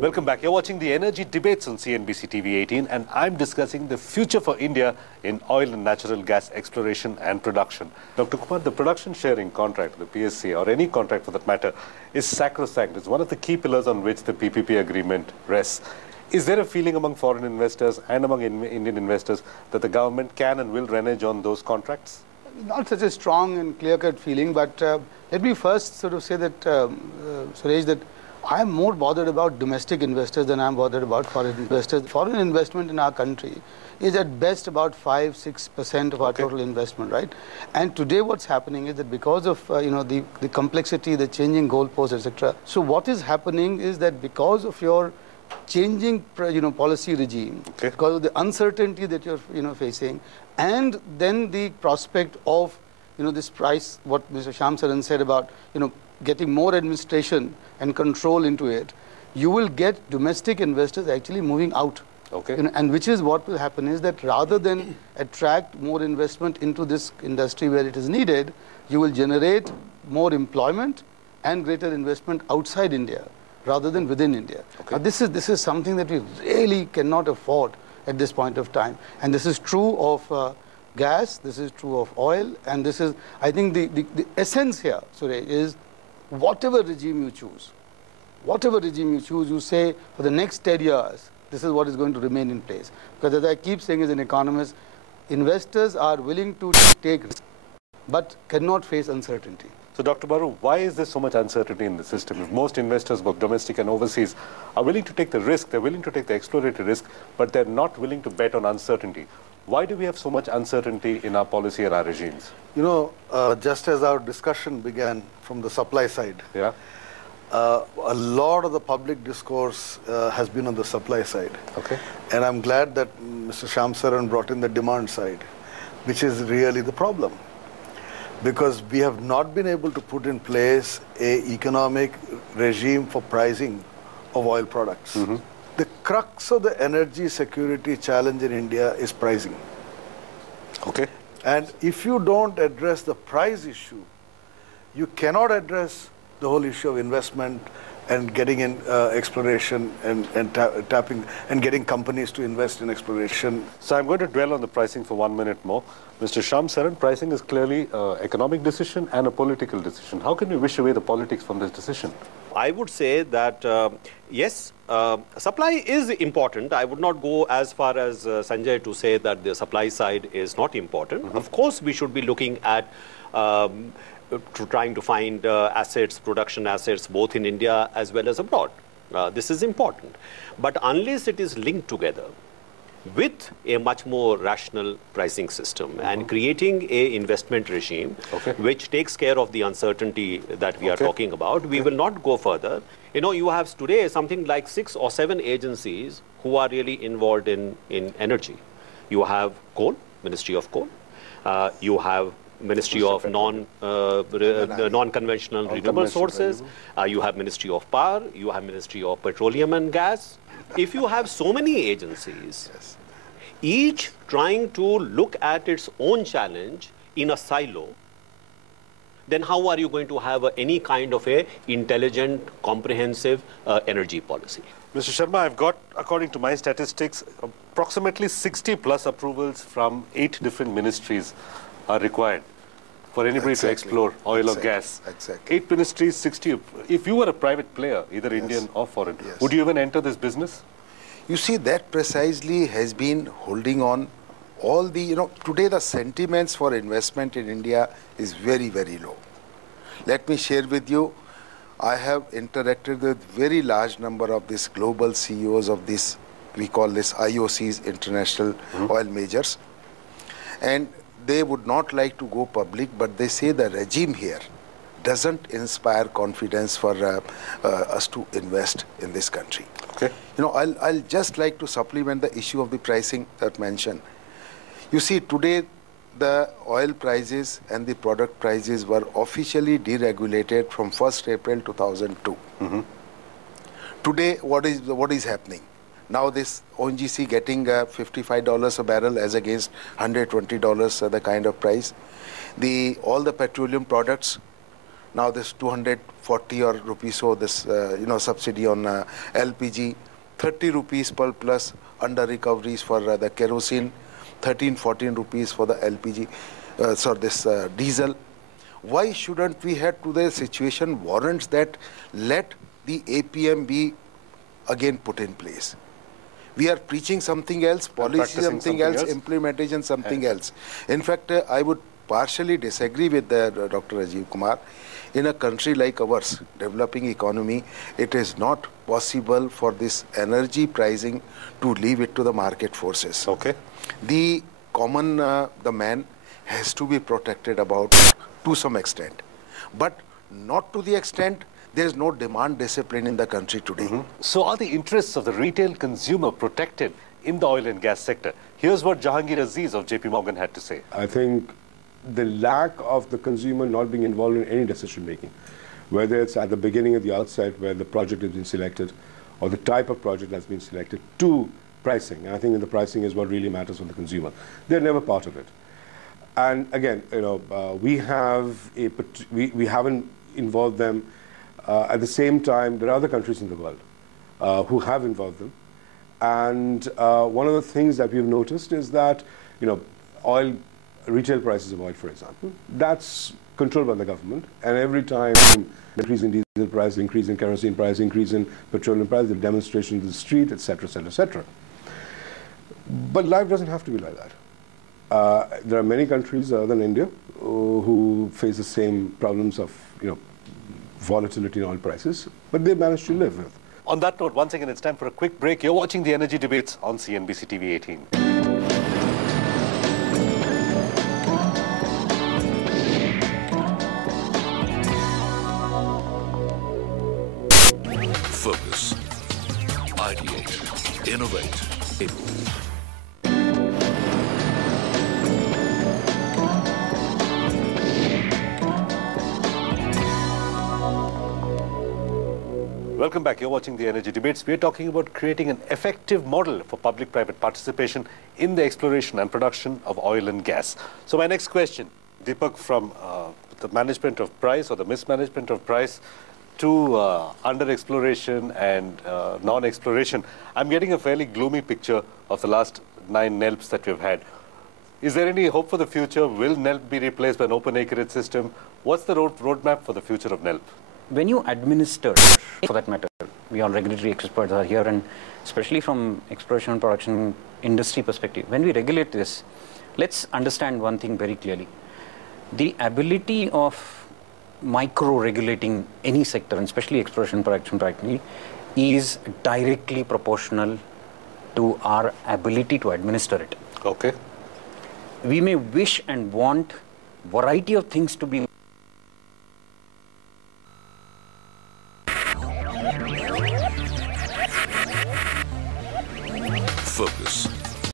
Welcome back. You're watching the energy debates on CNBC TV18 and I'm discussing the future for India in oil and natural gas exploration and production. Dr. Kumar, the production sharing contract, the PSC, or any contract for that matter, is sacrosanct. It's one of the key pillars on which the PPP agreement rests. Is there a feeling among foreign investors and among Indian investors that the government can and will renege on those contracts? Not such a strong and clear-cut feeling, but let me first sort of say that, Suresh, that I am more bothered about domestic investors than I am bothered about foreign investors. Foreign investment in our country is at best about 5–6% of our total investment, right? And today what's happening is that because of the complexity, the changing goalposts, etc. So what is happening is that because of your changing policy regime, because of the uncertainty that you're facing, and then the prospect of this price, what Mr. Shyam Saran said about getting more administration and control into it, you will get domestic investors actually moving out. And which is what will happen is that rather than attract more investment into this industry where it is needed, you will generate more employment and greater investment outside India rather than within India. Now, this is something that we really cannot afford at this point of time. And this is true of gas, this is true of oil, and this is, I think, the essence here, Suresh, is whatever regime you choose, you say for the next 10 years, this is what is going to remain in place. Because as I keep saying as an economist, investors are willing to take risks, but cannot face uncertainty. So, Dr. Baru, why is there so much uncertainty in the system? If most investors, both domestic and overseas, are willing to take the risk, they're willing to take the exploratory risk, but they're not willing to bet on uncertainty. Why do we have so much uncertainty in our policy and our regimes? Just as our discussion began from the supply side, a lot of the public discourse has been on the supply side. And I'm glad that Mr. Shyam Saran brought in the demand side, which is really the problem. Because we have not been able to put in place an economic regime for pricing of oil products. The crux of the energy security challenge in India is pricing. And if you don't address the price issue, you cannot address the whole issue of investment and getting in exploration and tapping and getting companies to invest in exploration. So I'm going to dwell on the pricing for 1 minute more. Mr. Shyam Saran, pricing is clearly an economic decision and a political decision. How can we wish away the politics from this decision? I would say that, yes, supply is important. I would not go as far as Sanjay to say that the supply side is not important. Of course, we should be looking at trying to find assets, production assets, both in India as well as abroad. This is important. But unless it is linked together with a much more rational pricing system and creating a investment regime which takes care of the uncertainty that we are talking about, we will not go further. You have today something like 6 or 7 agencies who are really involved in energy. You have coal, Ministry of Coal. You have Ministry of non-conventional renewable sources. You have Ministry of Power. You have Ministry of Petroleum and Gas. If you have so many agencies, each trying to look at its own challenge in a silo, then how are you going to have any kind of a intelligent, comprehensive energy policy? Mr. Sharma, I've got, according to my statistics, approximately 60+ approvals from 8 different ministries are required for anybody to explore oil or gas. 8 ministries, 60. If you were a private player, either Indian or foreign, would you even enter this business? You see, that precisely has been holding on all the, today the sentiments for investment in India is very, very low. Let me share with you, I have interacted with very large number of these global CEOs of this, we call this IOCs, International Oil Majors. And they would not like to go public, but they say the regime here doesn't inspire confidence for us to invest in this country. I'll just like to supplement the issue of the pricing that mentioned. You see, today the oil prices and the product prices were officially deregulated from 1st April 2002. Today, what is happening? Now this ONGC getting $55 a barrel as against $120 the kind of price. All the petroleum products Now this 240 or rupees so this subsidy on LPG, 30 rupees per plus under recoveries for the kerosene, 13-14 rupees for the LPG, diesel. Why shouldn't we head to the situation warrants that let the APM be again put in place? We are preaching something else, policy something else, implementation something else. In fact, I would partially disagree with Dr. Rajiv Kumar. In a country like ours, developing economy, it is not possible for this energy pricing to leave it to the market forces. Okay. The common, the man has to be protected about to some extent, but not to the extent there is no demand discipline in the country today. So are the interests of the retail consumer protected in the oil and gas sector? Here's what Jahangir Aziz of JP Morgan had to say. I think the lack of the consumer not being involved in any decision making, whether it's at the beginning or the outset where the project has been selected or the type of project that's been selected, to pricing. And I think the pricing is what really matters for the consumer. They're never part of it. And again, we haven't involved them. At the same time, there are other countries in the world who have involved them. And one of the things that we've noticed is that, retail prices of oil, for example, that's controlled by the government. And every time increase in diesel price, increase in kerosene price, increase in petroleum price, the demonstrations in the street, etc., etc., etc. But life doesn't have to be like that. There are many countries other than India who face the same problems of, volatility in oil prices, but they managed to live with. On that note, once again, it's time for a quick break. You're watching the Energy Debates on CNBC TV18. Focus, ideate, innovate, improve. Welcome back. You're watching the Energy Debates. We're talking about creating an effective model for public-private participation in the exploration and production of oil and gas. So my next question, Deepak, from the management of price or the mismanagement of price to under-exploration and non-exploration, I'm getting a fairly gloomy picture of the last 9 NELPs that we've had. Is there any hope for the future? Will NELP be replaced by an open acreage system? What's the roadmap for the future of NELP? When you administer, for that matter, we all regulatory experts are here, and especially from exploration and production industry perspective, when we regulate this, let's understand one thing very clearly. The ability of micro-regulating any sector, and especially exploration and production practically, is directly proportional to our ability to administer it. Okay. We may wish and want variety of things to be Focus,